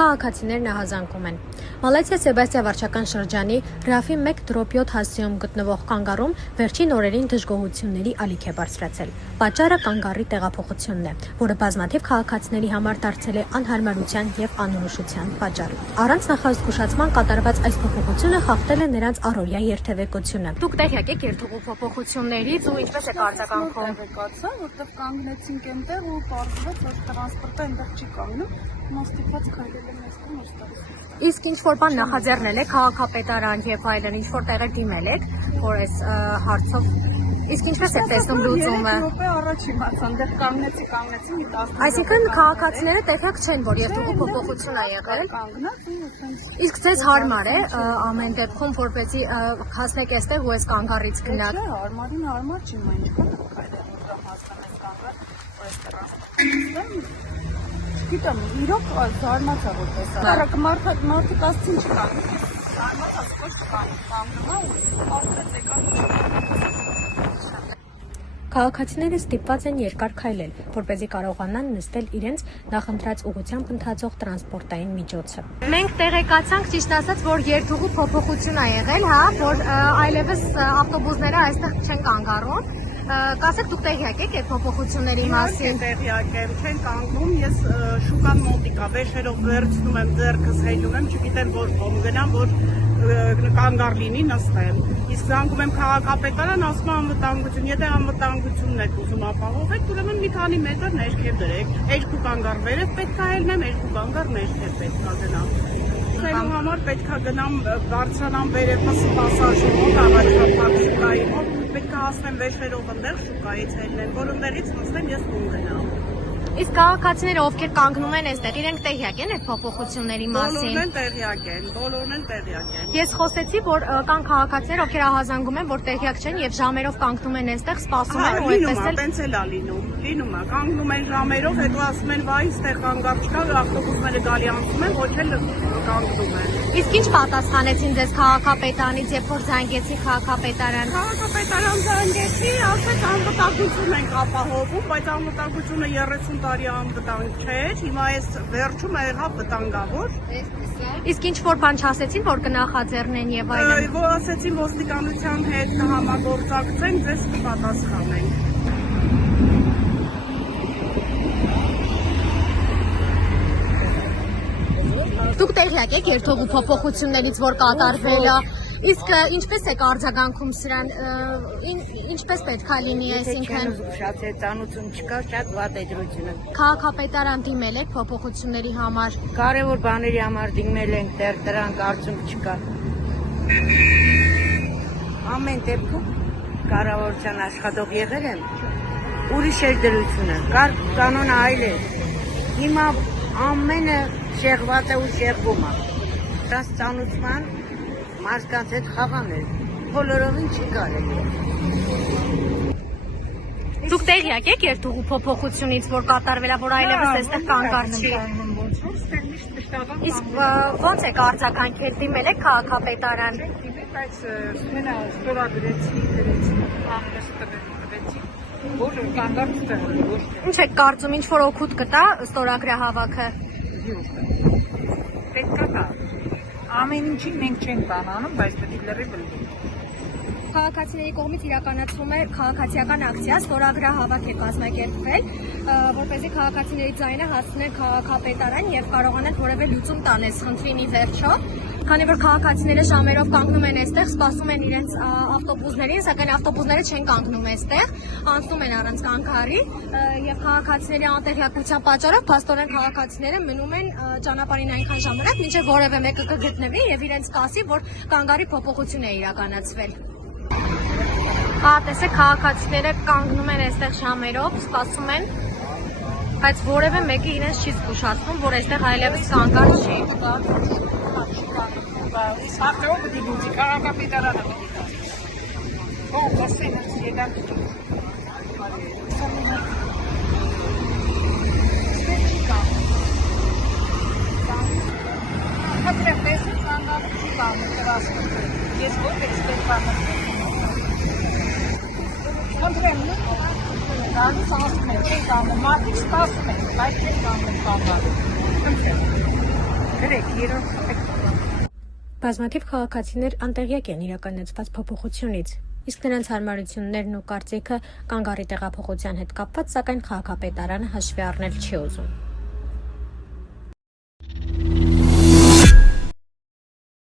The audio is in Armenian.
Քաղաքացիներն ահազանգում են։ Մալեցիա Սեբաստիա վարչական շրջանի Ռաֆի 1/7 հասցեում գտնվող կանգառում վերջին օրերին դժգոհությունների ալիք է բարձրացել։ Պատճառը կանգառի տեղափոխությունն է, որը բազմաթիվ քաղաքացիների համար դարձել է անհարմարության եւ անորոշության պատճառ։ Առանց նախազգուշացման կատարված այս փոփոխությունը խախտել է նրանց առօրյա երթևեկությունը։ Դուք տեղյակ եք երթուղու փոփոխություններից ու ինչպես է արձագանքում։ Տեղեկացա, որտեղ կանգնեցինք այնտեղ ու պարզվեց, որ տրանսպորտը այնտեղ չի կանգնում, մաստիկված քայլել եմ այստեղ ոստարից։ Իսկ ինչ որ բան նախաձեռնել եք քաղաքապետարան եւ այլն, ինչ որ տեղեր դիմել եք, որ այս հարցով իսկ ինչպես է տեսնում լուծումը։ Րոպե առաջ իմացա, այնտեղ կանգնեցի մի 10 minut։ Այսինքն քաղաքացիները տեղյակ չեն, որ երթուղու փոփոխություն է եղել։ Կանգնած ու Իսկ ձեզ հարմար է ամեն դեպքում, որպեսզի հասնեք այստեղ ու այս կանգառից գնաք։ Չէ, հարմար չի, մա ինչքան քայլել ու հասնես կանգառ, որ այս տրանսպորտը Գիտեմ, իրոք զարմացա որ տեսա։ Կարակ մարդը կասցին չկան։ Զարմացա, ոչ կանգնա ու ապրեց եկան։ Քաղաքացիները ստիպված են երկար քայլել, որպեսզի կարողանան նստել իրենց նախընտրած ուղղությամբ ընթացող տրանսպորտային միջոցը։ Մենք տեղեկացանք, ճիշտ ասած, որ երթուղու փոփոխություն է եղել, հա, որ այլևս ավտոբուսները այստեղ չեն կանգառում։ Կասեք դուք տեղյակ եք այդ փոփոխությունների մասին։ Տեղյակ եմ, չեն կանգնում, ես շուկան մոտիկա, վեշերով վերցնում եմ, ձեռքս հեջում եմ, չգիտեմ որ ում գնամ, որ կանգառ լինի նստեմ։ Իսկ զանգում եմ քաղաքապետարան, ասում եմ անվտանգություն, եթե անվտանգությունն եք ուզում ապահովեք, ուրեմն մի քանի մետր ներքև դրեք, երկու կանգառ վերև պետք է ելնեմ, երկու կանգառ ներքև պետք է գնամ։ Սելու համար պետք է գնամ, բարձրանամ վերևը սպասաժի մոտ, առաջապատ շուկայի մոտ, պետք է հասնեմ վեշերով ընդեղ շուկայից ելնեմ, որ ընդեղից նստեմ ես ում գնամ։ Իսկ քաղաքացիները ովքեր կանգնում են այստեղ, իրենք տեղյակ են այդ փոփոխությունների մասին։ Բոլորն են տեղյակ են։ Ես խոսեցի, որ կան քաղաքացիներ, ովքեր ահազանգում են, որ տեղյակ չեն եւ ժամերով կանգնում են այստեղ, սպասում են ու այդպես էլ տենց էլ է լինում է, կանգնում են ժամերով, հետո ասում են, վայ, այստեղ կանգառ չկա, ավտոբուսները գալի անցնում են, ոչ էլ կանգնում են։ Իսկ ինչ պատասխանեցին ձեզ քաղաքապետարանից, երբ որ զանգեցի քաղաքապետարան։ Քաղաքապետարան զանգեցի, ասեց անվտանգություն ենք ապահովում, բայց անվտանգությունը 30 տարի անվտանգ չէր, հիմա այս վերջում է եղավ վտանգավոր։ Իսկ ինչ որ բան չասեցին, որ կնախաձեռնեն եւ այլն։ Որ ասեցին ոստիկանության հետ կհամագործակցենք, ձեզ կպատասխանենք։ Դուք տեղյակ եք երթուղու փոփոխություններից, որ կատարվել է, իսկ ինչպես եք արձագանքում սրան, ինչպես պետք է լինի, այսինքն շատ ծանոթություն չկա, շատ վատ է դրությունը։ Քաղաքապետարան դիմել եք փոփոխությունների համար։ Կարևոր բաների համար դիմել ենք, դրան կարծում չկա։ Ամեն դեպքում կառավարության աշխատող եղել եմ, ուրիշ էր դրությունը, կանոնը այլ է։ Հիմա ամենը շեղված է ու շեղվում է։ Դրանց ծանոթման մարդկանց հետ խաղան է, բոլորովին չի կարելի։ Դուք տեղյակ եք երթուղու փոփոխությունից, որ կատարվել է, որ այլևս այստեղ կանգառ չի։ Իսկ ո՞նց եք արձագանքել, դիմել եք քաղաքապետարան։ Բայց ստորագրեցի, որ կանգառ չտեղի։ Ինչ եք կարծում, ինչ որ օգուտ կտա ստորագրահավաքը։ Պետք է կա։ Ամեն ինչին մենք չենք բանանում, բայց պետք է լրիվ լինի։ Քաղաքացիների կողմից իրականացվում է քաղաքացիական ակցիա, ստորագրահավաք է կազմակերպվել, որպեսզի քաղաքացիների ձայնը հասցնեն քաղաքապետարան եւ կարողանան որևէ լուծում տանել խնդրինի վերջո։ Քանի որ քաղաքացիները ժամերով կանգնում են այստեղ, սպասում են իրենց ավտոբուսներին, սակայն ավտոբուսները չեն կանգնում այստեղ, անցնում են առանց կանգառի եւ քաղաքացիների անտեղյակության պատճառով փաստորեն քաղաքացիները մնում են ճանապարհին այնքան ժամանակ, մինչեւ որևէ մեկը կգտնվի եւ իրենց կասի, որ կանգառի փոփոխություն է իրականացվել։ Տեսեք, քաղաքացիները կանգնում են այստեղ ժամերով, սպասում են, բայց որևէ մեկը իրենց չի զգուշացնում, որ այստեղ այլևս կանգառ չի։ Ավտոբուսը դիպուտի քաղաքապետարանը դիտա։ Ո՞վ կստենս եկան։ Հətrəfdə insanlar qalmış rastlaşır. Ես ոչ էքսպերտ բանը։ Հətrəfdə դալի սասում են, չեն կանում, մարդիկ սպասում են, բայց չեն կանում կանգառում։ Գրեք, երրորդ Բազմաթիվ քաղաքացիներ անտեղյակ են իրականացված փոփոխությունից, իսկ նրանց հարմարություններն ու կարծիքը կանգ առի տեղափոխության հետ կապված, սակայն քաղաքապետարանը հաշվի առնել չի ուզում։